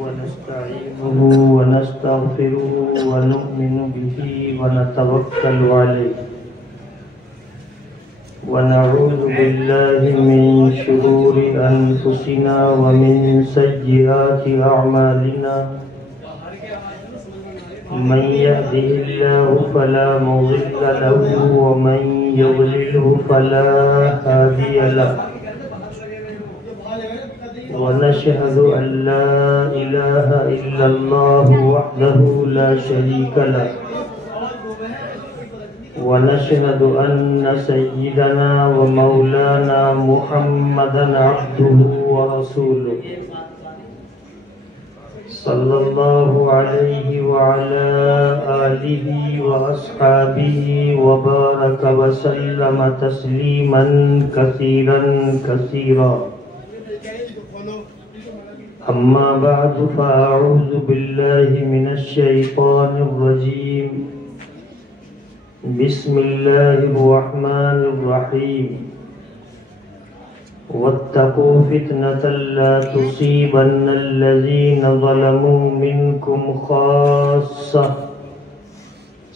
ونستعينه ونستغفره ونؤمن به ونتوكل عليه ونعوذ بالله من شرور أنفسنا ومن سيئات أعمالنا من يهده الله فلا مضل له ومن يضلله فلا هادي له ونشهد أن لا إله إلا الله وحده لا شريك له ونشهد أن سيدنا ومولانا محمدا عبده ورسوله صلى الله عليه وعلى آله وأصحابه وبارك وسلم تسليما كثيرا كثيرا أما بعد فأعوذ بالله من الشيطان الرجيم بسم الله الرحمن الرحيم واتقوا فتنة لا تصيبن الذين ظلموا منكم خاصة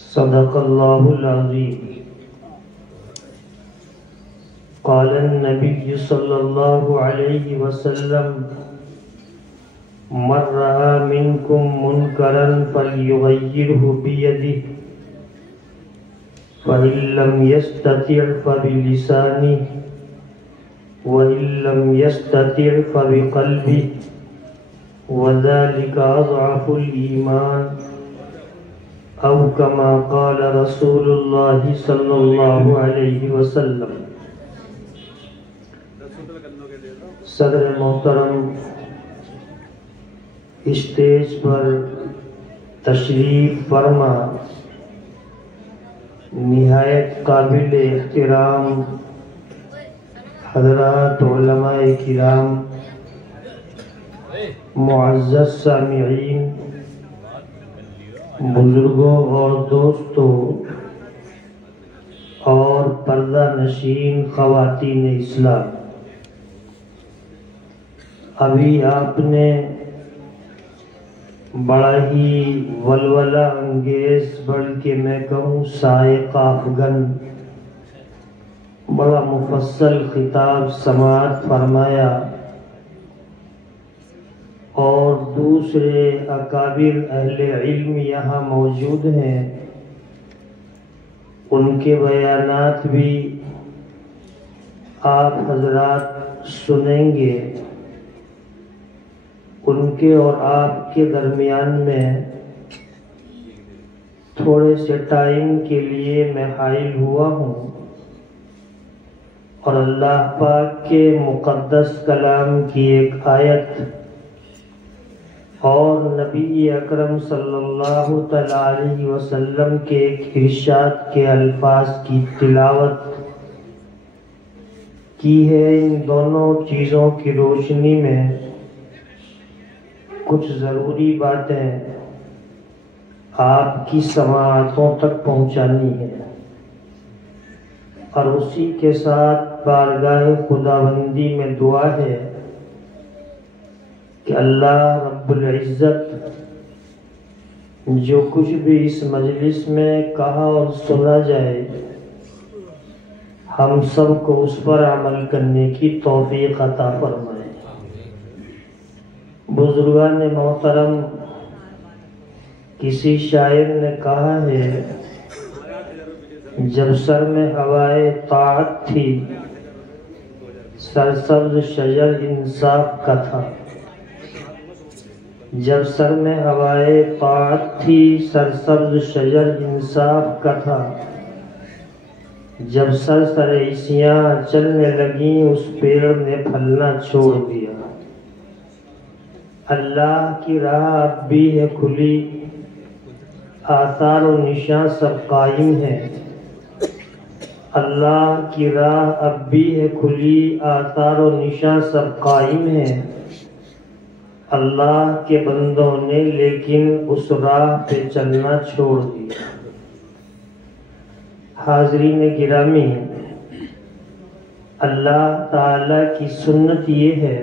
صدق الله العظيم قال النبي صلى الله عليه وسلم من رأى منكم منكرا فليغيره بيده فإن لم يستطع فبلسانه وإن لم يستطع فبقلبه وذلك أضعف الإيمان أو كما قال رسول الله صلى الله عليه وسلم. صدر محترم اسٹیج پر تشریف فرما نہایت قابل احترام حضرات علماء کرام، معزز سامعین، بزرگوں اور دوستوں اور پردہ نشین خواتین اسلام، ابھی آپ نے بڑا ہی ولولہ انگیز، بلکہ میں کہوں سائق افغن، بڑا مفصل خطاب سماعت فرمایا، اور دوسرے اکابر اہل علم یہاں موجود ہیں، ان کے بیانات بھی آپ حضرات سنیں گے۔ ان کے اور آپ کے درمیان میں تھوڑے سے ٹائم کے لیے میں حائل ہوا ہوں، اور اللہ پاک کے مقدس کلام کی ایک آیت اور نبی اکرم صلی اللہ تعالی علیہ وسلم کے ایک ارشاد کے الفاظ کی تلاوت کی ہے۔ ان دونوں چیزوں کی روشنی میں کچھ ضروری باتیں آپ کی سماعتوں تک پہنچانی ہے، اور اسی کے ساتھ بارگاہ خداوندی میں دعا ہے کہ اللہ رب العزت جو کچھ بھی اس مجلس میں کہا اور سنا جائے، ہم سب کو اس پر عمل کرنے کی توفیق عطا فرمائے۔ بزرگان محترم، کسی شاعر نے کہا ہے جب سر میں ہوائے طاعت تھی سرسبز شجر انصاف کا تھا، جب سر میں ہوائے طاعت تھی سرسبز شجر انصاف کا تھا، جب سر عیسیاں چلنے لگیں اس پیڑ نے پھلنا چھوڑ دیا۔ اللہ کی راہ اب بھی ہے کھلی، آثار و نشاں سب قائم ہیں۔ اللہ کی راہ اب بھی ہے کھلی، آثار و نشاں سب قائم ہیں۔ اللہ کے بندوں نے لیکن اس راہ پہ چلنا چھوڑ دیا۔ حاضرین گرامی، اللہ تعالیٰ کی سنت یہ ہے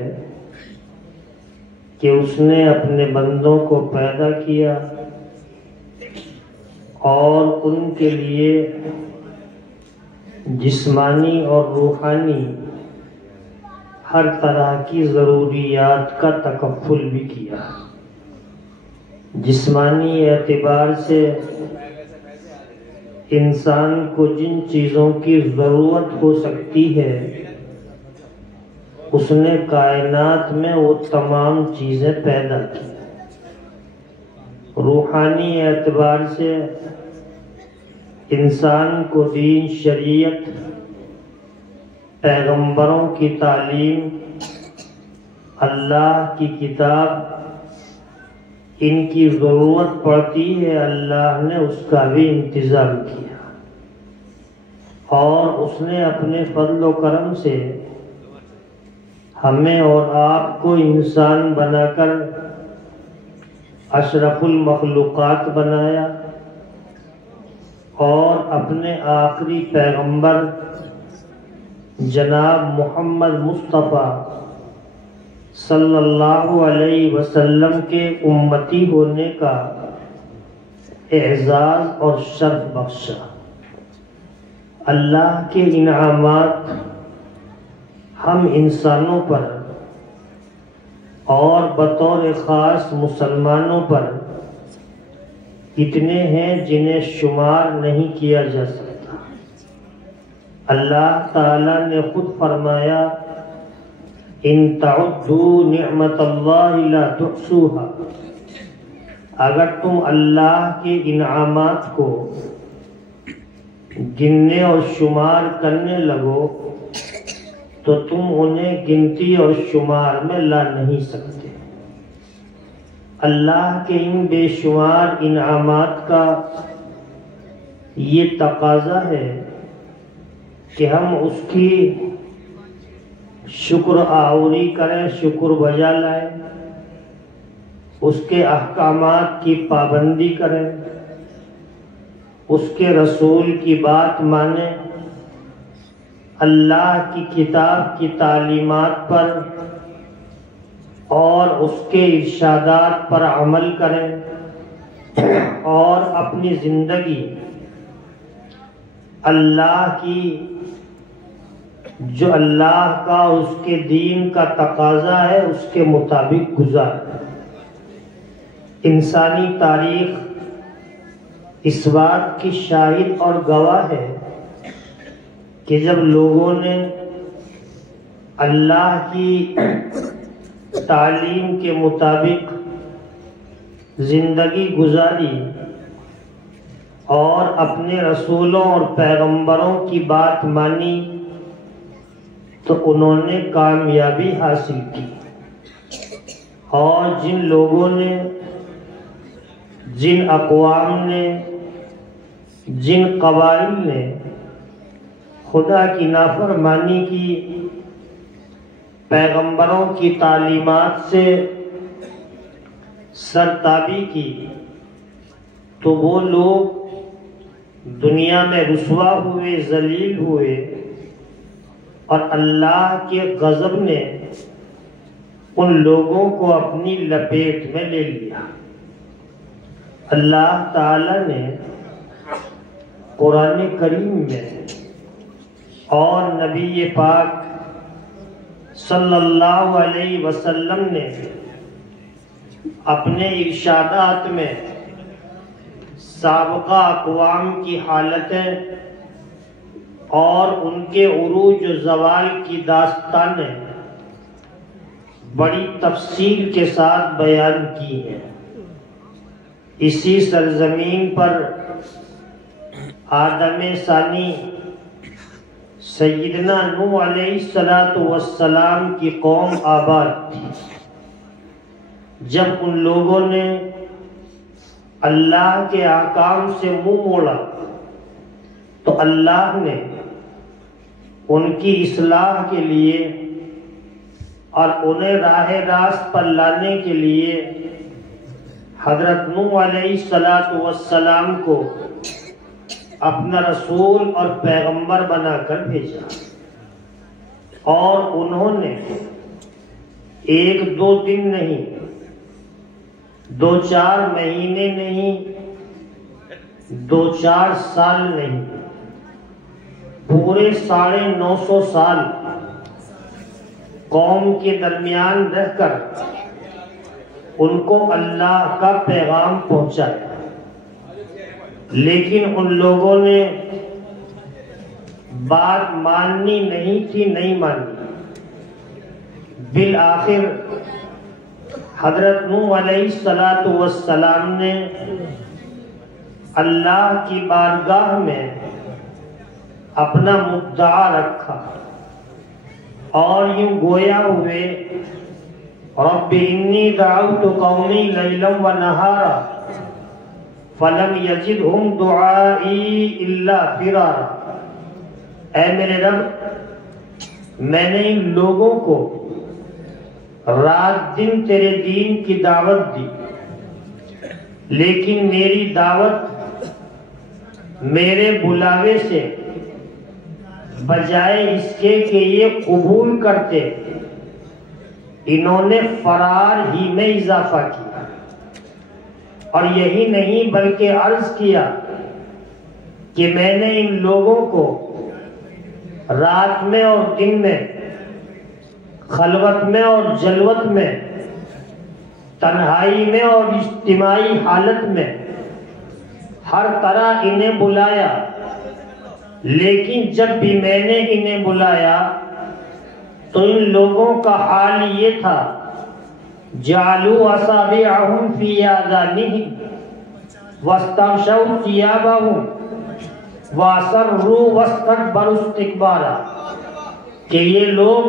کہ اس نے اپنے بندوں کو پیدا کیا اور ان کے لیے جسمانی اور روحانی ہر طرح کی ضروریات کا تکفل بھی کیا۔ جسمانی اعتبار سے انسان کو جن چیزوں کی ضرورت ہو سکتی ہے اس نے کائنات میں وہ تمام چیزیں پیدا کی۔ روحانی اعتبار سے انسان کو دین، شریعت، پیغمبروں کی تعلیم، اللہ کی کتاب، ان کی ضرورت پڑتی ہے، اللہ نے اس کا بھی انتظام کیا اور اس نے اپنے فضل و کرم سے ہمیں اور آپ کو انسان بنا کر اشرف المخلوقات بنایا اور اپنے آخری پیغمبر جناب محمد مصطفیٰ صلی اللہ علیہ وسلم کے امتی ہونے کا اعزاز اور شرف بخشا۔ اللہ کے انعامات ہم انسانوں پر اور بطور خاص مسلمانوں پر اتنے ہیں جنہیں شمار نہیں کیا جا سکتا۔ اللہ تعالیٰ نے خود فرمایا ان تعدوا نعمت اللہ لا تحصوها، اگر تم اللہ کے انعامات کو گننے اور شمار کرنے لگو تو تم انہیں گنتی اور شمار میں لا نہیں سکتے۔ اللہ کے ان بے شمار انعامات کا یہ تقاضا ہے کہ ہم اس کی شکر آوری کریں، شکر بجا لائیں، اس کے احکامات کی پابندی کریں، اس کے رسول کی بات مانیں، اللہ کی کتاب کی تعلیمات پر اور اس کے ارشادات پر عمل کریں اور اپنی زندگی اللہ کی جو اللہ کا اس کے دین کا تقاضا ہے اس کے مطابق گزاریں۔ انسانی تاریخ اس بات کی شاہد اور گواہ ہے کہ جب لوگوں نے اللہ کی تعلیم کے مطابق زندگی گزاری اور اپنے رسولوں اور پیغمبروں کی بات مانی تو انہوں نے کامیابی حاصل کی، اور جن لوگوں نے، جن اقوام نے، جن قبائل نے خدا کی نافرمانی کی، پیغمبروں کی تعلیمات سے سرتابی کی، تو وہ لوگ دنیا میں رسوا ہوئے، ذلیل ہوئے، اور اللہ کے غضب نے ان لوگوں کو اپنی لپیٹ میں لے لیا۔ اللہ تعالی نے قرآن کریم میں اور نبی پاک صلی اللہ علیہ وسلم نے اپنے ارشادات میں سابقہ اقوام کی حالتیں اور ان کے عروج و زوال کی داستانیں بڑی تفصیل کے ساتھ بیان کی ہیں۔ اسی سرزمین پر آدم ثانی سیدنا نوح علیہ السلام کی قوم آباد تھی۔ جب ان لوگوں نے اللہ کے احکام سے منہ موڑا تو اللہ نے ان کی اصلاح کے لیے اور انہیں راہ راست پر لانے کے لیے حضرت نوح علیہ السلام کو اپنا رسول اور پیغمبر بنا کر بھیجا۔ اور انہوں نے ایک دو دن نہیں، دو چار مہینے نہیں، دو چار سال نہیں، پورے 950 سال قوم کے درمیان رہ کر ان کو اللہ کا پیغام پہنچایا، لیکن ان لوگوں نے بات ماننی نہیں تھی، نہیں مانی۔ بالآخر حضرت نوح علیہ السلام نے اللہ کی بارگاہ میں اپنا مدعا رکھا اور یوں گویا ہوئے، رب انی دعوت قومی لیلا و نہارا فلم یزدہم دعائی الا فرارا۔ اے میرے رب، میں نے ان لوگوں کو رات دن تیرے دین کی دعوت دی، لیکن میری دعوت میرے بلاوے سے بجائے اس کے کہ یہ قبول کرتے، انہوں نے فرار ہی میں اضافہ کیا، اور یہی نہیں بلکہ عرض کیا کہ میں نے ان لوگوں کو رات میں اور دن میں، خلوت میں اور جلوت میں، تنہائی میں اور اجتماعی حالت میں ہر طرح انہیں بلایا، لیکن جب بھی میں نے انہیں بلایا تو ان لوگوں کا حال یہ تھا، جعلوا اصابعهم فی آذانہم واستغشوا ثیابہم واسروا واستکبروا استکبارا، کہ یہ لوگ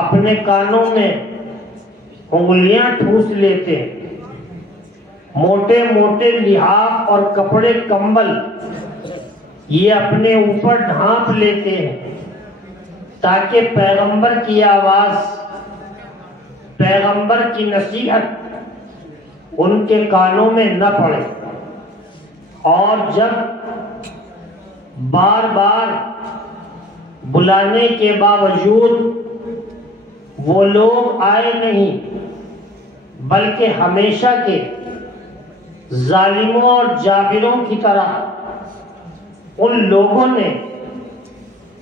اپنے کانوں میں انگلیاں ٹھوس لیتے، موٹے موٹے لحاف اور کپڑے کمبل یہ اپنے اوپر ڈھانپ لیتے ہیں تاکہ پیغمبر کی آواز، پیغمبر کی نصیحت ان کے کانوں میں نہ پڑے۔ اور جب بار بار بلانے کے باوجود وہ لوگ آئے نہیں، بلکہ ہمیشہ کے ظالموں اور جابروں کی طرح ان لوگوں نے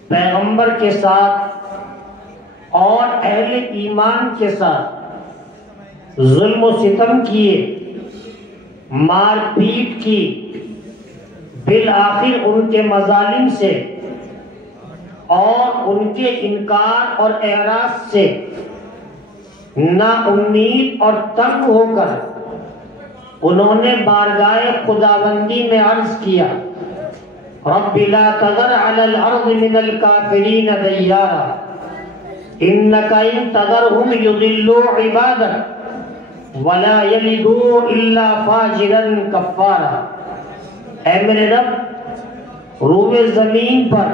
پیغمبر کے ساتھ اور اہل ایمان کے ساتھ ظلم و ستم کیے، مار پیٹ کی، بالآخر ان کے مظالم سے اور ان کے انکار اور اعراض سے نا امید اور تنگ ہو کر انہوں نے بارگاہ خداوندی میں عرض کیا، رب لا تذر علی الارض من الکافرین دیارا انک ان تذرهم یضلوا عبادک ولا یلدوا الا فاجرا کفارا۔ اے میرے رب، روئے زمین پر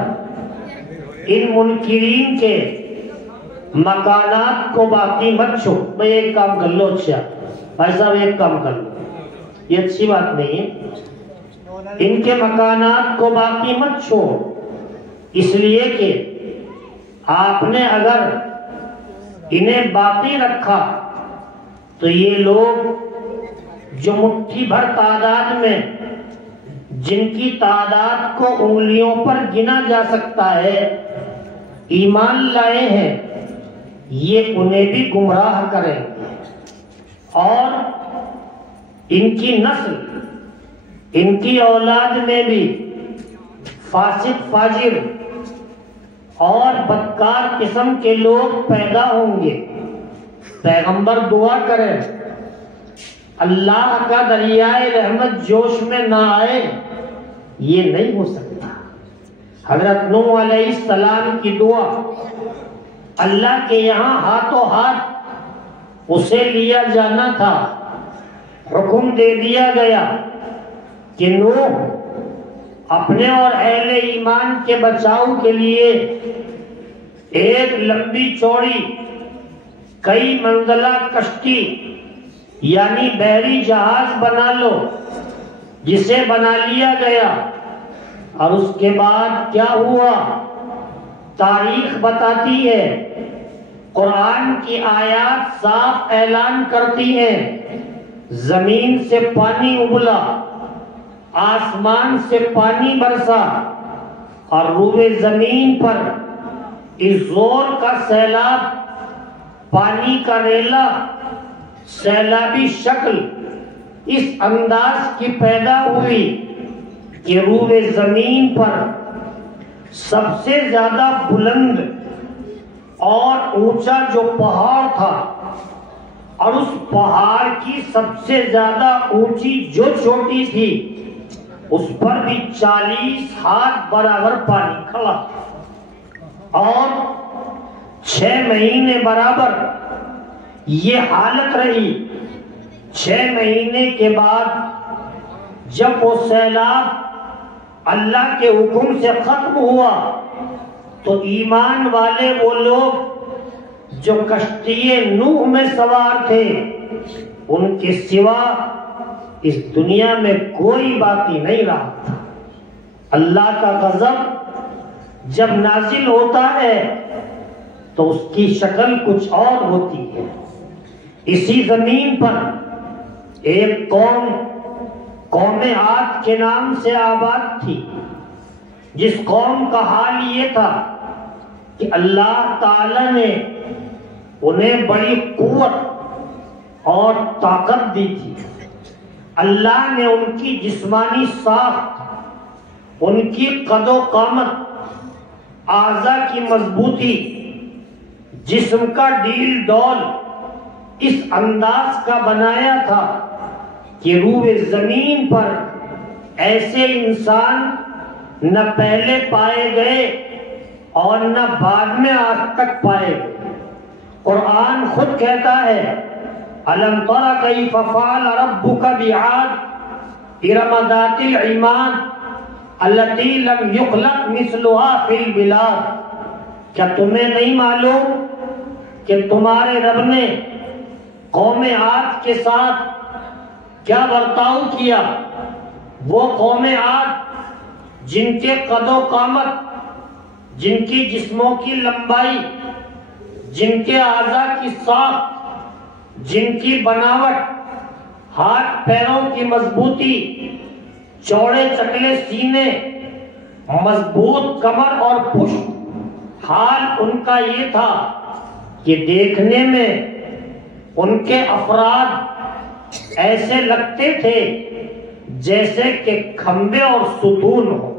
ان منکرین کے مکانات کو باقی مت چھوڑ۔ میں ایک کام کر لو، اچھا بھائی صاحب ایک کام کر لو، یہ اچھی بات نہیں ہے، ان کے مکانات کو باقی مت چھوڑ، اس لیے کہ آپ نے اگر انہیں باقی رکھا تو یہ لوگ جو مٹھی بھر تعداد میں، جن کی تعداد کو انگلیوں پر گنا جا سکتا ہے، ایمان لائے ہیں، یہ انہیں بھی گمراہ کریں اور ان کی نسل، ان کی اولاد میں بھی فاسق فاجر اور بدکار قسم کے لوگ پیدا ہوں گے۔ پیغمبر دعا کریں اللہ کا دریائے رحمت جوش میں نہ آئے، یہ نہیں ہو سکتا۔ حضرت نوح علیہ السلام کی دعا اللہ کے یہاں ہاتھوں ہاتھ اسے لیا جانا تھا، حکم دے دیا گیا کہ نوح اپنے اور اہل ایمان کے بچاؤ کے لیے ایک لمبی چوڑی کئی منزلہ کشتی یعنی بحری جہاز بنا لو، جسے بنا لیا گیا۔ اور اس کے بعد کیا ہوا؟ تاریخ بتاتی ہے، قرآن کی آیات صاف اعلان کرتی ہیں، زمین سے پانی ابلا، آسمان سے پانی برسا، اور روئے زمین پر اس زور کا سیلاب، پانی کا ریلا، سیلابی شکل اس انداز کی پیدا ہوئی کہ روئے زمین پر سب سے زیادہ بلند اور اونچا جو پہاڑ تھا، اور اس پہاڑ کی سب سے زیادہ اونچی جو چوٹی تھی، اس پر بھی 40 ہاتھ برابر پانی کھڑا، اور 6 مہینے برابر یہ حالت رہی۔ 6 مہینے کے بعد جب وہ سیلاب اللہ کے حکم سے ختم ہوا تو ایمان والے وہ لوگ جو کشتی نوح میں سوار تھے، ان کے سوا اس دنیا میں کوئی باقی نہیں رہا تھا۔ اللہ کا غضب جب نازل ہوتا ہے تو اس کی شکل کچھ اور ہوتی ہے۔ اسی زمین پر ایک قوم عاد کے نام سے آباد تھی، جس قوم کا حال یہ تھا کہ اللہ تعالی نے انہیں بڑی قوت اور طاقت دی تھی۔ اللہ نے ان کی جسمانی ساخت، ان کی قد و قامت، اعضاء کی مضبوطی، جسم کا ڈیل ڈول اس انداز کا بنایا تھا کہ روئے زمین پر ایسے انسان نہ پہلے پائے گئے اور نہ بعد میں آج تک پائے گئے۔ قرآن خود کہتا ہے، أَلَمْ تَرَ كَيْفَ فَعَلَ رَبُّكَ بِعَادٍ إِرَمَ ذَاتِ الْعِمَادِ الَّتِي لَمْ يُخْلَقْ مِثْلُهَا فِي الْبِلَادِ۔ کیا تمہیں نہیں معلوم کہ تمہارے رب نے قوم عاد کے ساتھ کیا برتاؤ کیا؟ وہ قوم عاد جن کے قد و قامت، جن کی جسموں کی لمبائی، جن کے اعضاء کی ساخت، جن کی بناوٹ، ہاتھ پیروں کی مضبوطی، چوڑے چکلے سینے، مضبوط کمر اور پشت، حال ان کا یہ تھا کہ دیکھنے میں ان کے افراد ایسے لگتے تھے جیسے کہ کھمبے اور ستون ہو۔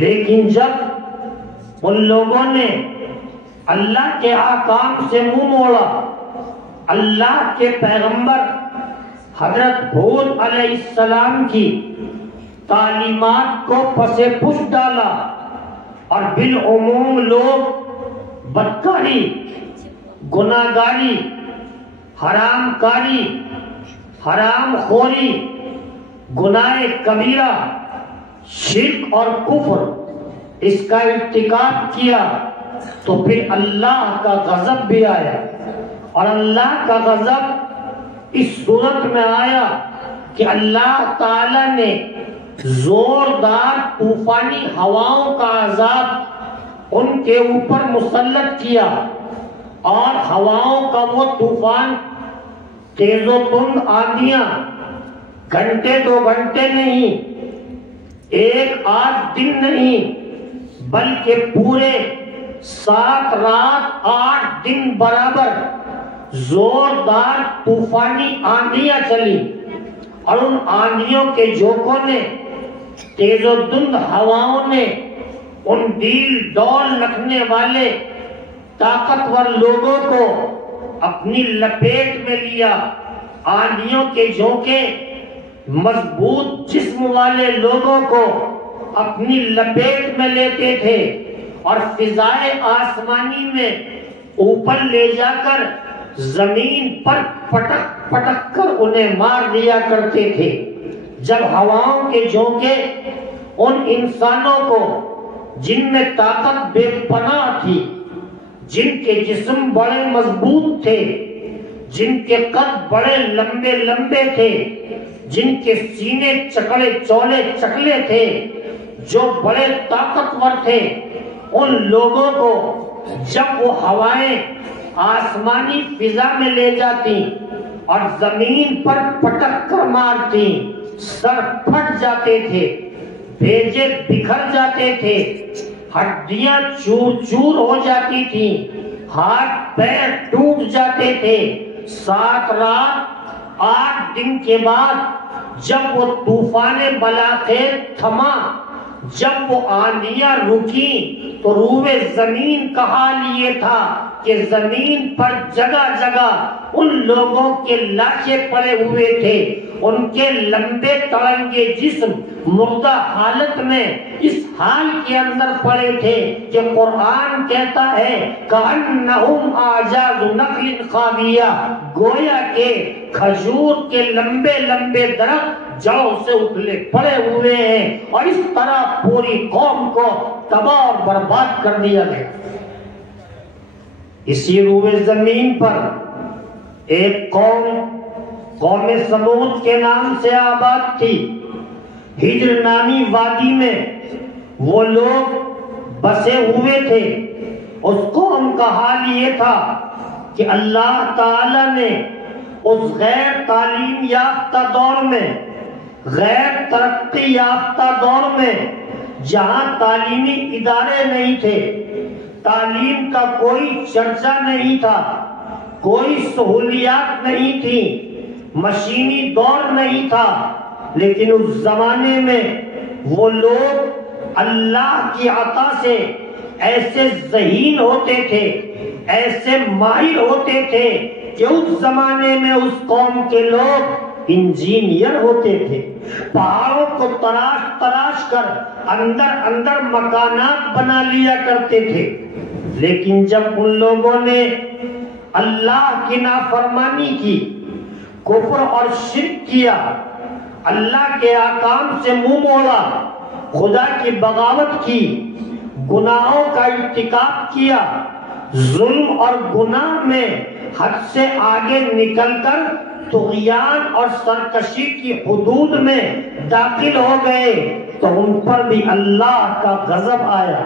لیکن جب ان لوگوں نے اللہ کے احکام سے منہ موڑا، اللہ کے پیغمبر حضرت ہود علیہ السلام کی تعلیمات کو پس پش ڈالا، اور بالعموم لوگ بدکاری، گناہگاری، حرام کاری، حرام خوری، گناہ کبیرہ، شرک اور کفر، اس کا ارتکاب کیا تو پھر اللہ کا غضب بھی آیا۔ اور اللہ کا غضب اس صورت میں آیا کہ اللہ تعالی نے زوردار طوفانی ہواؤں کا عذاب ان کے اوپر مسلط کیا، اور ہواؤں کا وہ طوفان، تیز و تند آندیاں، گھنٹے 2 گھنٹے نہیں، 1-8 دن نہیں، بلکہ پورے 7 رات 8 دن برابر زوردار طوفانی آندیاں چلی، اور ان آندیوں کے جھونکوں نے، تیز و تند ہواؤں نے ان ڈیل ڈول رکھنے والے طاقتور لوگوں کو اپنی لپیٹ میں لیا۔ آندیوں کے جھونکے مضبوط جسم والے لوگوں کو اپنی لپیٹ میں لیتے تھے، اور فضائے آسمانی میں اوپر لے جا کر زمین پر پٹک پٹک کر انہیں مار دیا کرتے تھے۔ جب ہواؤں کے جھونکے ان انسانوں کو جن میں طاقت بے پناہ تھی، جن کے جسم بڑے مضبوط تھے، جن کے قد بڑے لمبے لمبے تھے، جن کے سینے چکڑے چولے چکلے تھے، جو بڑے طاقتور تھے، ان لوگوں کو جب وہ ہوائیں آسمانی فضا میں لے جاتی اور زمین پر پٹک کر مارتی، سر پھٹ جاتے تھے، بھیجے بکھر جاتے تھے، ہڈیاں چور چور ہو جاتی تھیں، ہاتھ پیر ٹوٹ جاتے تھے۔ 7 رات 8 دن کے بعد جب وہ طوفان بلاخیر تھما، جب وہ آندیاں رکی، تو روئے زمین کا حال یہ تھا کہ زمین پر جگہ جگہ ان لوگوں کے لاشیں پڑے ہوئے تھے، ان کے لمبے تڑنگے جسم مردہ حالت میں اس حال کے اندر پڑے تھے کہ قرآن کہتا ہے کأنہم اعجاز نخل خاویہ، گویا کہ کھجور کے لمبے لمبے درخت جڑوں سے اکھلے پڑے ہوئے ہیں، اور اس طرح پوری قوم کو تباہ اور برباد کر دیا گیا۔ اسی روئے زمین پر ایک قوم سمود کے نام سے آباد تھی۔ ہجر نامی وادی میں وہ لوگ بسے ہوئے تھے۔ اس قوم کا حال یہ تھا کہ اللہ تعالی نے اس غیر تعلیم یافتہ دور میں، غیر ترقی یافتہ دور میں، جہاں تعلیمی ادارے نہیں تھے، تعلیم کا کوئی چرچا نہیں تھا، کوئی سہولیات نہیں تھی، مشینی دور نہیں تھا، لیکن اس زمانے میں وہ لوگ اللہ کی عطا سے ایسے ذہین ہوتے تھے، ایسے ماہر ہوتے تھے کہ اس زمانے میں اس قوم کے لوگ انجینئر ہوتے تھے، پہاڑوں کو تراش تراش کر اندر مکانات بنا لیا کرتے تھے۔ لیکن جب ان لوگوں نے اللہ کی نافرمانی کی، کفر اور شرک کیا، اللہ کے احکام سے منہ موڑا، خدا کی بغاوت کی، گناہوں کا ارتکاب کیا، ظلم اور گناہ میں حد سے آگے نکل کر طغیان اور سرکشی کی حدود میں داخل ہو گئے، تو ان پر بھی اللہ کا غضب آیا،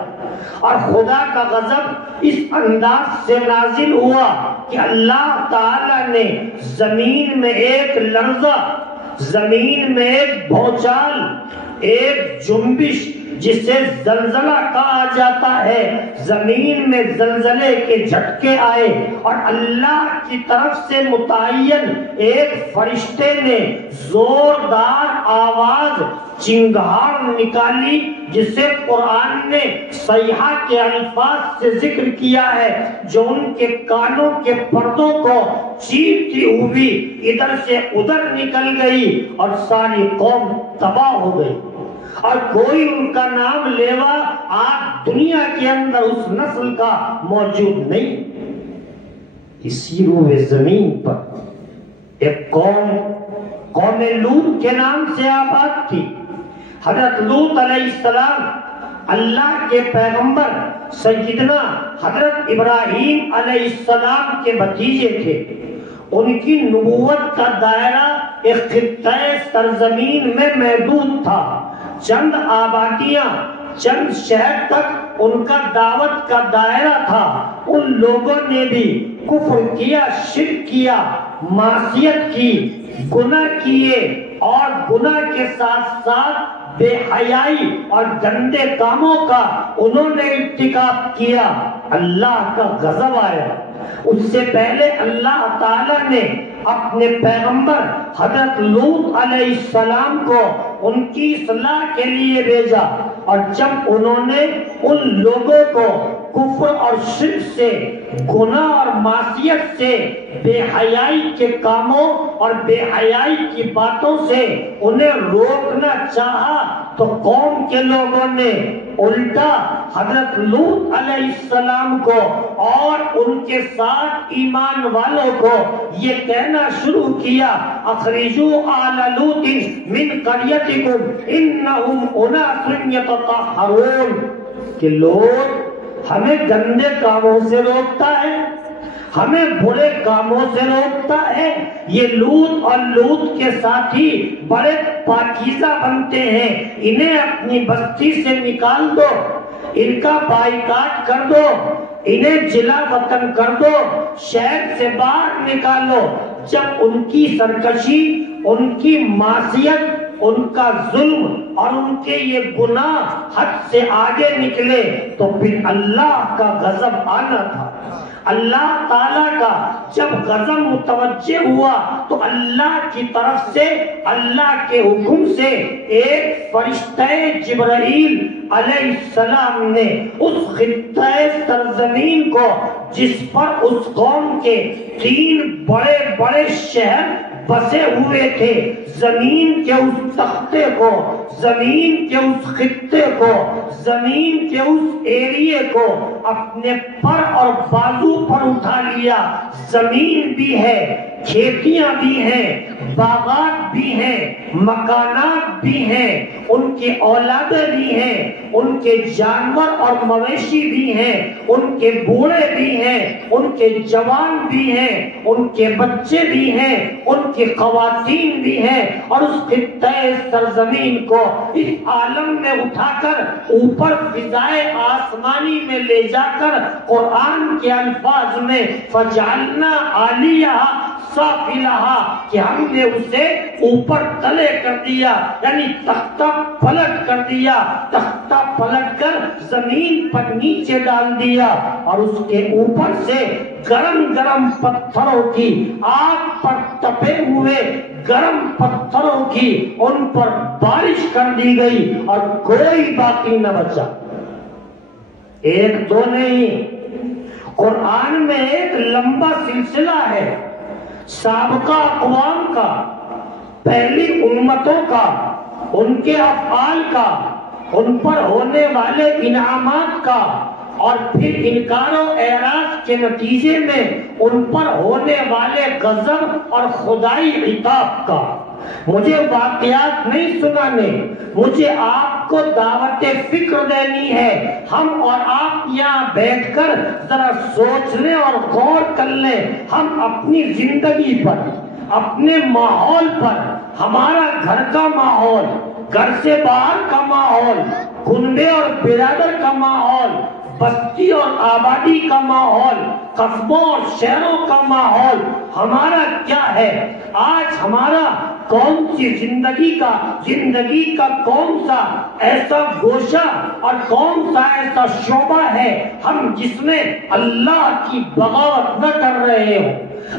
اور خدا کا غضب اس انداز سے نازل ہوا کہ اللہ تعالی نے زمین میں ایک لرزہ، زمین میں ایک بھونچال، ایک جنبش جسے زلزلہ کہا جاتا ہے، زمین میں زلزلے کے جھٹکے آئے، اور اللہ کی طرف سے متعین ایک فرشتے نے زوردار آواز چنگھاڑ نکالی، جسے قرآن نے صیحہ کے الفاظ سے ذکر کیا ہے، جو ان کے کانوں کے پردوں کو چیرتی ہوئی ادھر سے ادھر نکل گئی، اور ساری قوم تباہ ہو گئی، اور کوئی ان کا نام لیوا آج دنیا کے اندر اس نسل کا موجود نہیں۔ اسی روئے زمین پر ایک قوم لوط کے نام سے آباد تھی۔ حضرت لوط علیہ السلام اللہ کے پیغمبر سیدنا حضرت ابراہیم علیہ السلام کے بھتیجے تھے۔ ان کی نبوت کا دائرہ ایک خطہ سرزمین میں محدود تھا، چند آبادیاں، چند شہر تک ان کا دعوت کا دائرہ تھا۔ ان لوگوں نے بھی کفر کیا، شرک کیا، معصیت کی، گناہ کیے، اور گناہ کے ساتھ ساتھ بے حیائی اور گندے کاموں کا انہوں نے ارتکاب کیا۔ اللہ کا غضب آیا۔ اس سے پہلے اللہ تعالیٰ نے اپنے پیغمبر حضرت لوط علیہ السلام کو ان کی اصلاح کے لیے بھیجا، اور جب انہوں نے ان لوگوں کو کفر اور شرک سے، گناہ اور معصیت سے، بے حیائی کے کاموں اور بے حیائی کی باتوں سے انہیں روکنا چاہا، تو قوم کے لوگوں نے الٹا حضرت لوط علیہ السلام کو اور ان کے ساتھ ایمان والوں کو یہ کہنا شروع کیا، اخرجوا آل لوط من قریتکم انہم اناس یتطہرون، کہ لوگ ہمیں گندے کاموں سے روکتا ہے، ہمیں برے کاموں سے روکتا ہے، یہ لوط اور لوط کے ساتھی بڑے پاکیزہ بنتے ہیں، انہیں اپنی بستی سے نکال دو، ان کا بائیکاٹ کر دو، انہیں جلا وطن کر دو، شہر سے باہر نکالو۔ جب ان کی سرکشی، ان کی معصیت، ان کا ظلم اور ان کے یہ گناہ حد سے آگے نکلے تو پھر اللہ کا غضب آنا تھا۔ اللہ تعالیٰ کا جب غضب متوجہ ہوا تو اللہ کی طرف سے، اللہ کے حکم سے ایک فرشتہ جبرائیل علیہ السلام نے اس خطہ سرزمین کو، جس پر اس قوم کے 3 بڑے بڑے شہر بسے ہوئے تھے، زمین کے اس تختے کو، زمین کے اس خطے کو، زمین کے اس ایریے کو اپنے پر اور بازو پر اٹھا لیا۔ زمین بھی ہے، کھیتیاں بھی ہیں، باغات بھی ہیں، مکانات بھی ہیں، ان کی اولادیں بھی ہیں، ان کے جانور اور مویشی بھی ہیں، ان کے بوڑھے بھی ہیں، ان کے جوان بھی ہیں، ان کے بچے بھی ہیں، ان کی خواتین بھی ہیں، اور اس خطہ سرزمین کو اس عالم میں اٹھا کر اوپر فضائے آسمانی میں لے جا کر قرآن کے الفاظ میں فجعلنا عالیہا سافلہا، کہ ہم نے اسے اوپر تلے کر دیا، یعنی تختہ پلٹ کر دیا، تختہ پلٹ کر زمین پر نیچے ڈال دیا، اور اس کے اوپر سے گرم گرم پتھروں کی، آگ پر تپے ہوئے گرم پتھروں کی ان پر بارش کر دی گئی، اور کوئی باقی نہ بچا۔ ایک دو نہیں، قرآن میں ایک لمبا سلسلہ ہے سابقہ اقوام کا، پہلی امتوں کا، ان کے افعال کا، ان پر ہونے والے انعامات کا، اور پھر انکار و اعراض کے نتیجے میں ان پر ہونے والے غضب اور خدائی عتاب کا۔ مجھے واقعات نہیں سنانے، مجھے آپ کو دعوت فکر دینی ہے۔ ہم اور آپ یہاں بیٹھ کر ذرا سوچ لیں اور غور کر لیں، ہم اپنی زندگی پر، اپنے ماحول پر، ہمارا گھر کا ماحول، گھر سے باہر کا ماحول، کنبے اور برادر کا ماحول، بستی اور آبادی کا ماحول، قصبوں اور شہروں کا ماحول ہمارا کیا ہے؟ آج ہمارا کون سی زندگی کا کون سا ایسا گوشہ اور کون سا ایسا شعبہ ہے ہم جس میں اللہ کی بغاوت نہ کر رہے ہوں؟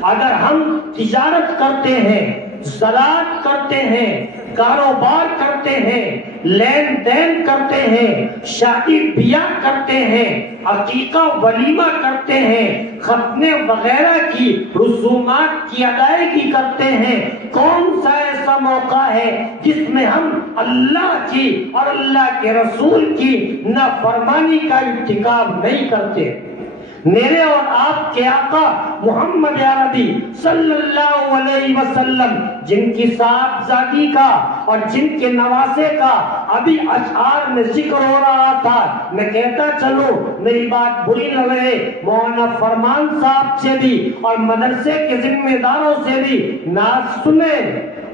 اگر ہم تجارت کرتے ہیں، زراعت کرتے ہیں، کاروبار کرتے ہیں، لین دین کرتے ہیں، شادی بیاہ کرتے ہیں، عقیقہ ولیمہ کرتے ہیں، ختنے وغیرہ کی رسومات کی ادائیگی کرتے ہیں، کون سا ایسا موقع ہے جس میں ہم اللہ کی اور اللہ کے رسول کی نافرمانی کا ارتکاب نہیں کرتے؟ میرے اور آپ کے آقا محمد عربی صلی اللہ علیہ وسلم، جن کی صاحبزادی کا اور جن کے نواسے کا ابھی اشعار میں ذکر ہو رہا تھا، میں کہتا چلوں، میری بات بری نہ لگے، مولانا فرمان صاحب سے بھی اور مدرسے کے ذمہ داروں سے بھی نعت سنیں،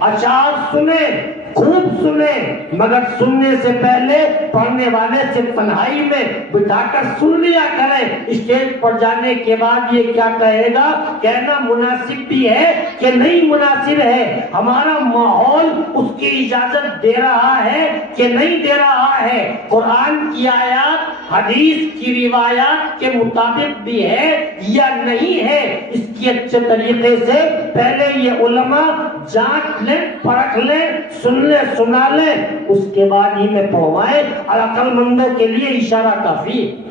اشعار سنیں، خوب سنیں، مگر سننے سے پہلے پڑھنے والے سے تنہائی میں بٹھا کر سن لیا کریں۔ اسٹیج پر جانے کے بعد یہ کیا کہے گا، کہنا مناسب بھی ہے کہ نہیں مناسب ہے، ہمارا ماحول اس کی اجازت دے رہا ہے کہ نہیں دے رہا ہے، قرآن کی آیات حدیث کی روایات کے مطابق بھی ہے یا نہیں ہے، اس کی اچھے طریقے سے پہلے یہ علماء جانچ لیں، پرکھ لیں، سن لیں، سنا لیں، اس کے بعد ہی میں پڑھوائیں۔ عقل مندوں کے لیے اشارہ کافی ہے۔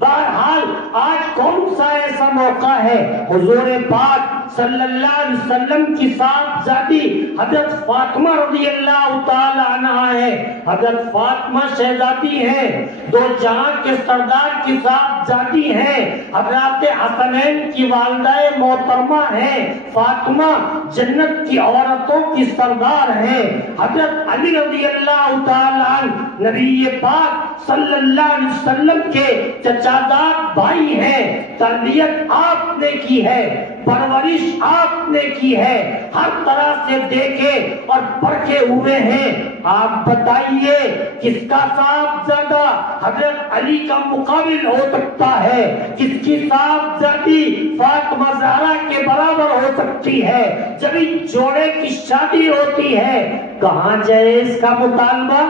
بہرحال آج کون سا ایسا موقع ہے، حضور پاک صلی اللہ علیہ وسلم کی صاحبزادی حضرت فاطمہ رضی اللہ تعالی عنہا ہے، حضرت فاطمہ شہزادی ہیں، دو جہاں کے سردار کی صاحبزادی ہیں، حضرت حسنین کی والدہ محترمہ ہیں، فاطمہ جنت کی عورتوں کی سردار ہیں، حضرت علی رضی اللہ تعالی عنہ نبی پاک صلی اللہ علیہ وسلم کے چچاداد بھائی ہیں، تربیت آپ نے کی ہے، پرورش آپ نے کی ہے، ہر طرح سے دیکھے اور پرکھے ہوئے ہیں۔ آپ بتائیے کس کا صاحبزادہ حضرت علی کا مقابل ہو سکتا ہے؟ کس کی صاحبزادی فاطمہ زہرا کے برابر ہو سکتی ہے؟ جب اس جوڑے کی شادی ہوتی ہے، کہاں جہیز کا مطالبہ،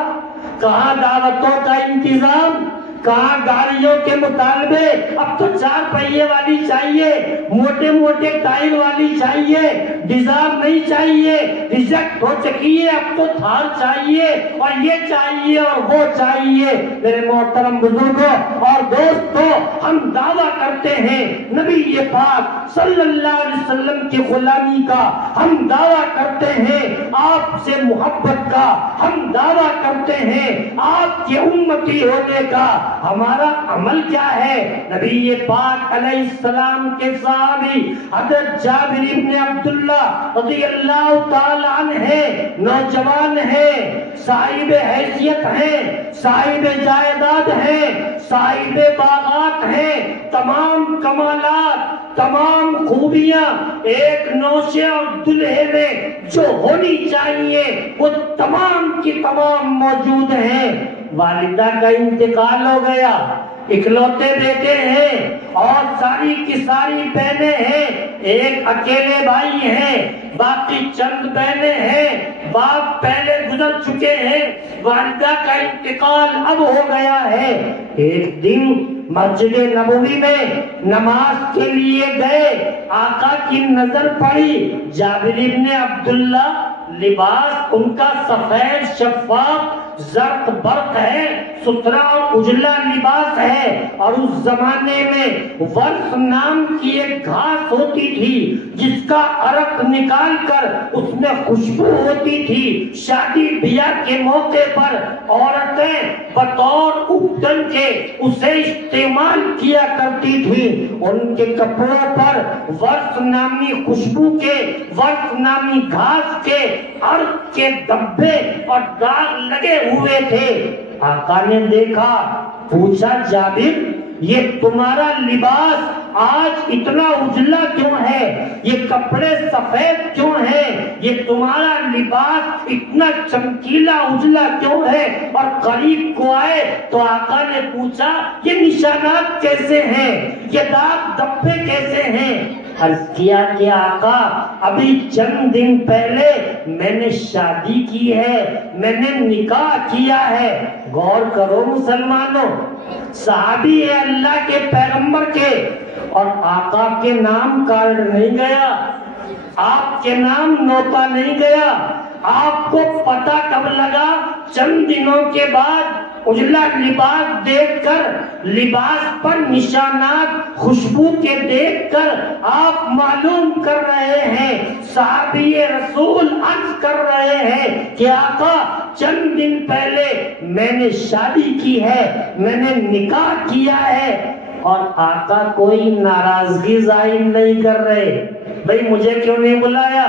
کہاں دعوتوں کا انتظام، کہاں گاڑیوں کے مطالبے؟ اب تو 4 پہیے والی چاہیے، موٹے موٹے ٹائر والی چاہیے، ڈیزائر نہیں چاہیے، ریجیکٹ ہو چکی ہے، اب تو تھار چاہیے اور یہ چاہیے اور وہ چاہیے۔ میرے محترم بزرگوں اور دوستوں، ہم دعویٰ کرتے ہیں نبی پاک صلی اللہ علیہ وسلم کی غلامی کا، ہم دعویٰ کرتے ہیں آپ سے محبت کا، ہم دعویٰ کرتے ہیں آپ کے امتی ہونے کا۔ ہمارا عمل کیا ہے؟ نبی پاک علیہ السلام کے صحابی حضرت جابر بن عبداللہ رضی اللہ تعالی عنہ ہیں، نوجوان ہیں، صاحب حیثیت ہیں، صاحب جائیداد ہیں، صاحب باغات ہیں، تمام کمالات، تمام خوبیاں ایک نوشے اور دلہے میں جو ہونی چاہیے وہ تمام کی تمام موجود ہیں۔ والدہ کا انتقال ہو گیا، اکلوتے بیٹے ہیں اور ساری کی ساری بہنیں ہیں، ایک اکیلے بھائی ہیں، باقی چند بہنیں ہیں، باپ پہلے گزر چکے ہیں، والدہ کا انتقال اب ہو گیا ہے۔ ایک دن مسجد نبوی میں نماز کے لیے گئے، آقا کی نظر پڑی، جابر بن عبداللہ لباس ان کا سفید شفاف زرق برق ہے، ستھرا اور اجلا لباس ہے، اور اس زمانے میں ورس نام کی ایک گھاس ہوتی تھی جس کا عرق نکال کر اس میں خوشبو ہوتی تھی۔ شادی بیاہ کے موقع پر عورتیں بطور اپٹن کے اسے استعمال کیا کرتی تھی۔ ان کے کپڑوں پر ورس نامی خوشبو کے، ورس نامی گھاس کے عرق کے دبے اور داغ لگے ہوئے تھے۔ آقا نے دیکھا، پوچھا جابر یہ تمہارا لباس آج اتنا اجلا کیوں ہے؟ یہ کپڑے سفید کیوں ہیں؟ یہ تمہارا لباس اتنا چمکیلا اجلا کیوں ہے؟ اور قریب کو آئے تو آقا نے پوچھا یہ نشانات کیسے ہیں؟ یہ داغ دبے کیسے ہیں؟ عرض کیا کہ آقا ابھی چند دن پہلے میں نے شادی کی ہے، میں نے نکاح کیا ہے۔ غور کرو مسلمانوں، صحابی ہے اللہ کے پیغمبر کے، اور آقا کے نام کارڈ نہیں گیا، آپ کے نام نوتا نہیں گیا۔ آپ کو پتہ کب لگا؟ چند دنوں کے بعد اجلا لباس دیکھ کر، لباس پر نشانات خوشبو کے دیکھ کر آپ معلوم کر رہے ہیں، صحابی رسول عرض کر رہے ہیں کہ آقا چند دن پہلے میں نے شادی کی ہے، میں نے نکاح کیا ہے۔ اور آقا کوئی ناراضگی ظاہر نہیں کر رہے، بھئی مجھے کیوں نہیں بلایا،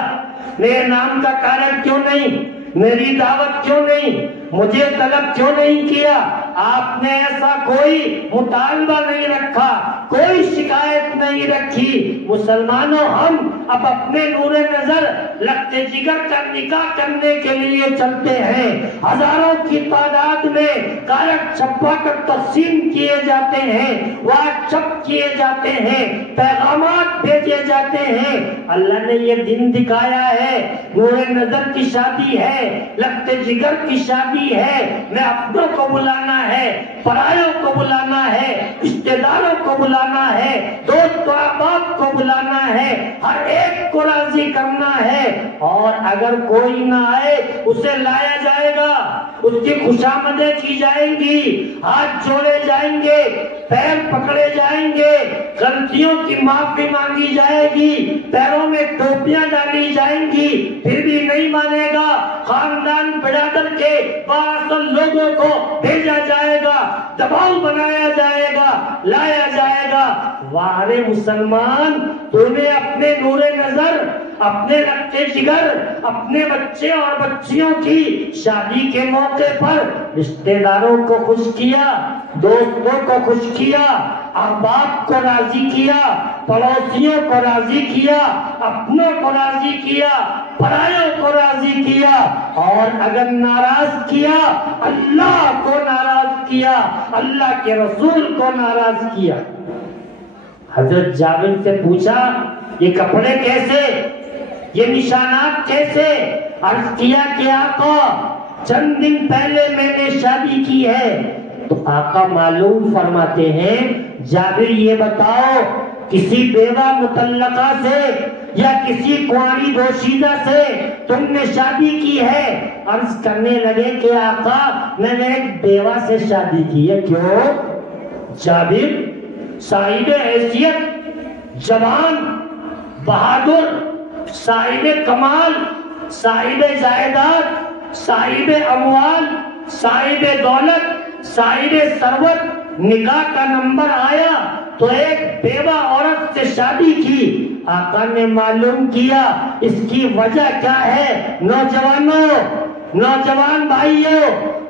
میرے نام کا کارڈ کیوں نہیں، میری دعوت کیوں نہیں، مجھے طلب کیوں نہیں کیا؟ آپ نے ایسا کوئی مطالبہ نہیں رکھا، کوئی شکایت نہیں رکھی۔ مسلمانوں، ہم اب اپنے نور نظر لگتے جگر کا نکاح کرنے کے لیے چلتے ہیں، ہزاروں کی تعداد میں کارڈ چھپا کر تقسیم کیے جاتے ہیں، واٹس ایپ کیے جاتے ہیں، پیغامات بھیجے جاتے ہیں۔ اللہ نے یہ دن دکھایا ہے، نور نظر کی شادی ہے، لگتے جگر کی شادی ہے، میں اپنوں کو بلانا ہے، پرایوں کو بلانا ہے، رشتہ داروں کو بلانا ہے، دوست و احباب کو بلانا ہے، ہر ایک کو راضی کرنا ہے، اور اگر کوئی نہ آئے اسے لایا جائے گا، اس کی خوشامدیں کی جائیں گی، ہاتھ جوڑے جائیں گے، پیر پکڑے جائیں گے، غلطیوں کی معافی مانگی جائے گی، پیروں میں ٹوپیاں ڈالی جائیں گی، پھر بھی نہیں مانے گا، خاندان برادر کے باصل لوگوں کو بھیجا جائے گا، دباؤ بنایا جائے گا، لایا جائے گا۔ وارے مسلمان، تو نے اپنے نور نظر اپنے رکھتے جگر اپنے بچے اور بچیوں کی شادی کے موقع پر رشتہ داروں کو خوش کیا، دوستوں کو خوش کیا، احباب کو راضی کیا، پڑوسیوں کو راضی کیا، اپنوں کو راضی کیا، پرایوں کو راضی کیا، اور اگر ناراض کیا اللہ کو ناراض کیا، اللہ کے رسول کو ناراض کیا۔ حضرت جابر سے پوچھا یہ کپڑے کیسے، یہ نشانات کیسے؟ عرض کیا کہ آقا چند دن پہلے میں نے شادی کی ہے۔ تو آقا معلوم فرماتے ہیں جابر یہ بتاؤ کسی بیوہ مطلقہ سے یا کسی کنواری دوشیزہ سے تم نے شادی کی ہے؟ عرض کرنے لگے کہ آقا میں نے ایک بیوہ سے شادی کی ہے۔ کیوں؟ جابر صاحب حیثیت، جوان، بہادر، صاحب کمال، صاحب جائیداد، صاحب اموال، صاحب دولت، صاحب ثروت، نکاح کا نمبر آیا تو ایک بیوہ عورت سے شادی کی۔ آقا نے معلوم کیا اس کی وجہ کیا ہے۔ نوجوانوں، نوجوان بھائیوں،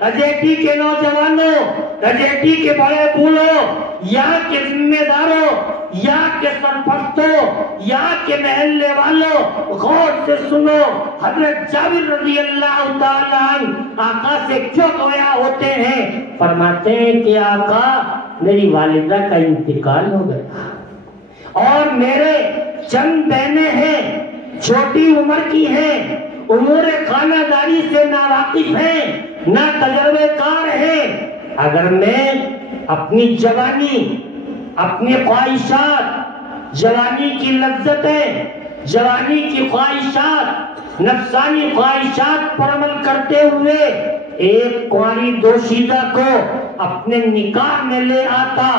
رجیٹی کے نوجوانوں، رجیٹی کے بڑے بوڑھوں، یہاں کے ذمہ داروں، یہاں کے سرپرستوں، یہاں کے محلے والوں، غور سے سنو۔ حضرت جابر رضی اللہ تعالیٰ عنہ آقا سے کیوں گویا ہوتے ہیں؟ فرماتے ہیں کہ آقا میری والدہ کا انتقال ہو گیا اور میرے چند بہنیں ہیں، چھوٹی عمر کی ہیں، امور خانہ داری سے ناواقف ہیں، نہ تجربے کار ہیں۔ اگر میں اپنی جوانی، اپنی خواہشات، جوانی کی لذتیں، جوانی کی خواہشات، نفسانی خواہشات پر عمل کرتے ہوئے ایک کنواری دوشیزہ کو اپنے نکاح میں لے آتا،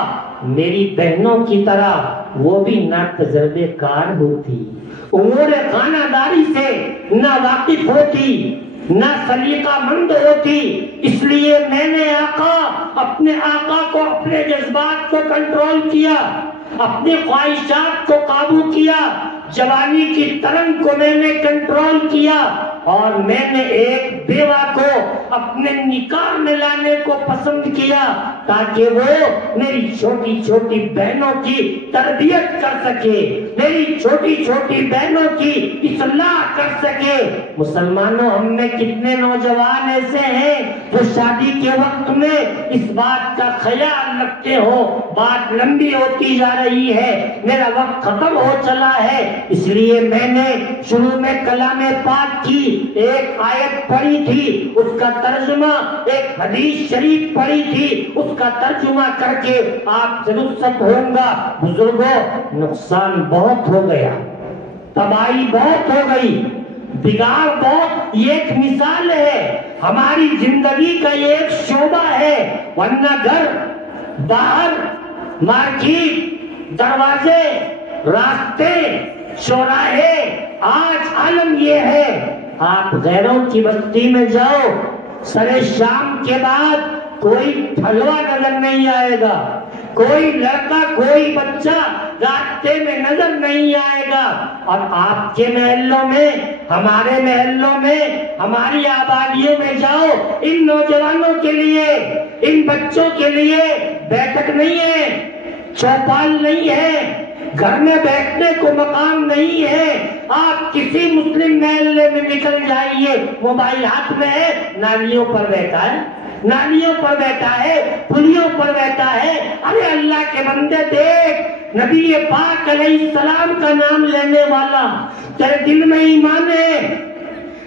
میری بہنوں کی طرح وہ بھی نہ تجربے کار ہوتی، امور خانہ داری سے نہ واقف ہوتی، نہ سلیقہ مند ہوتی۔ اس لیے میں نے اپنے آقا کو، اپنے جذبات کو کنٹرول کیا، اپنی خواہشات کو قابو کیا، جوانی کی ترنگ کو میں نے کنٹرول کیا، اور میں نے ایک بیوہ کو اپنے نکاح میں لانے کو پسند کیا تاکہ وہ میری چھوٹی چھوٹی بہنوں کی تربیت کر سکے، میری چھوٹی چھوٹی بہنوں کی اصلاح کر سکے۔ مسلمانوں، ہم میں کتنے نوجوان ایسے ہیں جو شادی کے وقت میں اس بات کا خیال رکھتے ہو بات لمبی ہوتی جا رہی ہے، میرا وقت ختم ہو چلا ہے، اس لیے میں نے شروع میں کلام پاک کی ایک آیت پڑھی تھی، اس کا ترجمہ، ایک حدیث شریف پڑھی تھی، اس کا ترجمہ کر کے آپ سے رخصت ہوں گا۔ بزرگوں، نقصان بہت ہو گیا، تباہی بہت ہو گئی، بگاڑ بہت، یہ ایک مثال ہے، ہماری زندگی کا یہ ایک شعبہ ہے، ورنہ گھر، باہر، مارکیٹ، دروازے، راستے، چوراہے، آج عالم یہ ہے، آپ غیروں کی بستی میں جاؤ، سرے شام کے بعد کوئی پھلوا نظر نہیں آئے گا، کوئی لڑکا، کوئی بچہ راستے میں نظر نہیں آئے گا، اور آپ کے محلوں میں، ہمارے محلوں میں، ہماری آبادیوں میں جاؤ، ان نوجوانوں کے لیے، ان بچوں کے لیے بیٹھک نہیں ہے، چوپال نہیں ہے، گھر میں بیٹھنے کو مقام نہیں ہے۔ آپ کسی مسلم محلے میں نکل جائیے، موبائل ہاتھ میں ہے، نالیوں پر بیٹھا ہے، نالیوں پر بیٹھا ہے، پلیوں پر بیٹھا ہے۔ ارے اللہ کے بندے دیکھ، نبی پاک علیہ السلام کا نام لینے والا، تیرے دل میں ایمان ہے،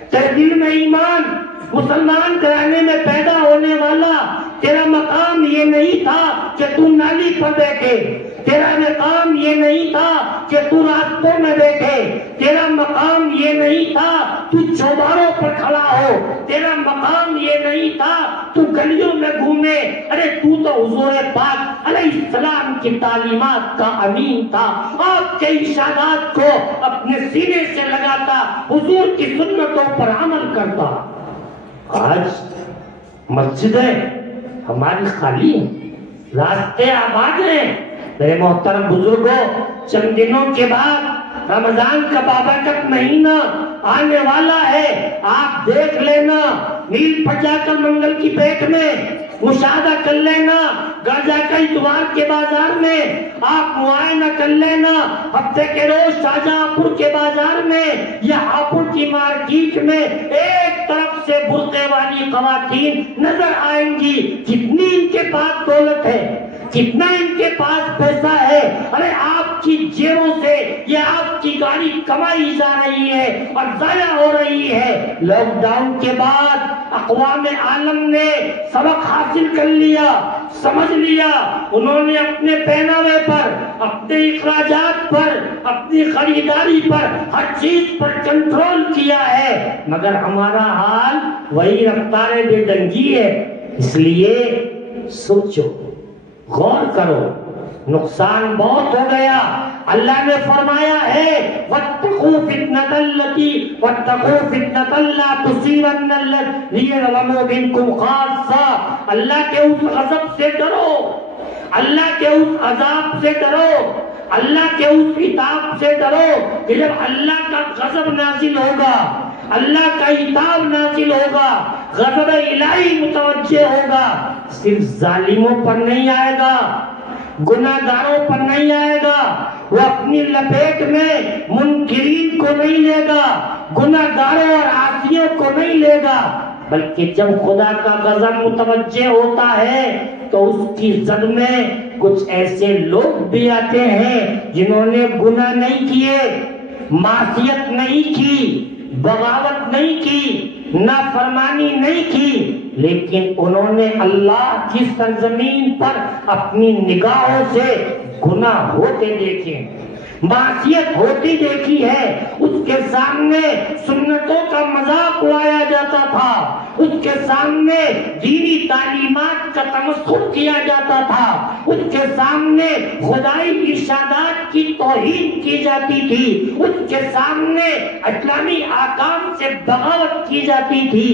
تیرے دل میں ایمان، مسلمان گھرانے میں پیدا ہونے والا، تیرا مقام یہ نہیں تھا کہ تو نالی پر بیٹھے، تیرا مقام یہ نہیں تھا کہ تو راستوں میں بیٹھے، تیرا مقام یہ نہیں تھا تو چوباروں پر کھڑا ہو، تیرا مقام یہ نہیں تھا تو گلیوں میں گھومے۔ ارے تو تو حضور پاک علیہ السلام کی تعلیمات کا امین تھا، آپ کے ارشادات کو اپنے سینے سے لگاتا، حضور کی سنتوں پر عمل کرتا۔ آج مسجدیں ہماری خالی ہیں، راستے آباد ہیں۔ میرے محترم بزرگوں، چند دنوں کے بعد رمضان کا بابرکت مہینہ آنے والا ہے، آپ دیکھ لینا، نیل پر جا کر منگل کی پیٹ میں مشاہدہ کر لینا، گھر جا کر اتوار کے بازار میں آپ معائنہ کر لینا، ہفتے کے روز شاہجہاں پور کے بازار میں یا ہاپوڑ کی مارکیٹ میں ایک طرف سے برقعے والی خواتین نظر آئیں گی۔ کتنی ان کے پاس دولت ہے، کتنا ان کے پاس پیسہ ہے، ارے آپ کی جیبوں سے یہ آپ کی گاڑی کمائی جا رہی ہے اور ضائع ہو رہی ہے۔ لاک ڈاؤن کے بعد اقوام عالم نے سبق حاصل کر لیا، سمجھ لیا، انہوں نے اپنے پہناوے پر، اپنے اخراجات پر، اپنی خریداری پر، ہر چیز پر کنٹرول کیا ہے، مگر ہمارا حال وہی رفتار بے ڈنگی ہے۔ اس لیے سوچو، غور کرو، نقصان بہت ہو گیا۔ اللہ نے فرمایا ہے وَاتَّقُوا فِتْنَةَ لَا تُصِيبَنَّ الَّذِينَ ظَلَمُوا مِنكُمْ خَاصَّةً۔ اللہ کے اس غضب سے ڈرو، اللہ کے اس عذاب سے ڈرو، اللہ کے اس عتاب سے ڈرو کہ جب اللہ کا غضب نازل ہوگا، اللہ کا عتاب نازل ہوگا، غضب الہی متوجہ ہوگا، صرف ظالموں پر نہیں آئے گا، گناہگاروں پر نہیں آئے گا، وہ اپنی لپیٹ میں منکرین کو نہیں لے گا، گناہگاروں اور عاصیوں کو نہیں لے گا، بلکہ جب خدا کا غضب متوجہ ہوتا ہے تو اس کی زد میں کچھ ایسے لوگ بھی آتے ہیں جنہوں نے گناہ نہیں کیے، معصیت نہیں کی، بغاوت نہیں کی، نافرمانی نہیں کی، لیکن انہوں نے اللہ کی سرزمین پر اپنی نگاہوں سے گناہ ہوتے دیکھے، معصیت ہوتی دیکھی ہے۔ اس کے سامنے سنتوں کا مذاق اڑایا جاتا تھا، اس کے سامنے دینی تعلیمات کا تمسخر کیا جاتا تھا، اس کے سامنے خدائی ارشادات کی توہین کی جاتی تھی، اس کے سامنے اسلامی احکام سے بغاوت کی جاتی تھی،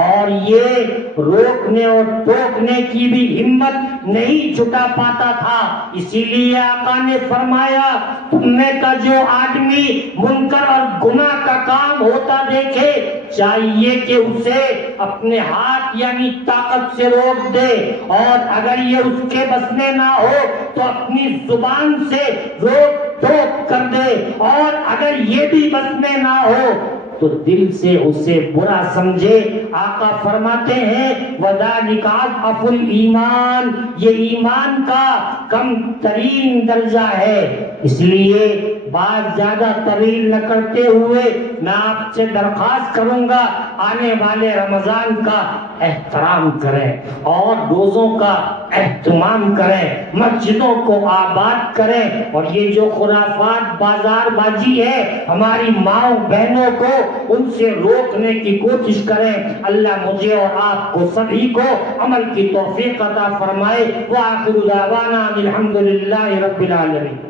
اور یہ روکنے اور ٹوکنے کی بھی ہمت نہیں جٹا پاتا تھا۔ اسی لیے آقا نے فرمایا تم میں کا جو آدمی منکر اور گناہ کا کام ہوتا دیکھے چاہیے کہ اسے اپنے ہاتھ یعنی طاقت سے روک دے، اور اگر یہ اس کے بس میں نہ ہو تو اپنی زبان سے روک ٹوک کر دے، اور اگر یہ بھی بس میں نہ ہو تو دل سے اسے برا سمجھے۔ آقا فرماتے ہیں وَذَلِكَ أَضْعَفُ الْإِيمَانِ، یہ ایمان کا کم ترین درجہ ہے۔ اس لیے بات زیادہ طویل نہ کرتے ہوئے میں آپ سے درخواست کروں گا آنے والے رمضان کا احترام کریں اور روزوں کا اہتمام کریں، مسجدوں کو آباد کریں، اور یہ جو خرافات بازار بازی ہے ہماری ماؤں بہنوں کو ان سے روکنے کی کوشش کریں۔ اللہ مجھے اور آپ کو سبھی کو عمل کی توفیق عطا فرمائے۔ وآخر دعوانا الحمدللہ رب العالمین۔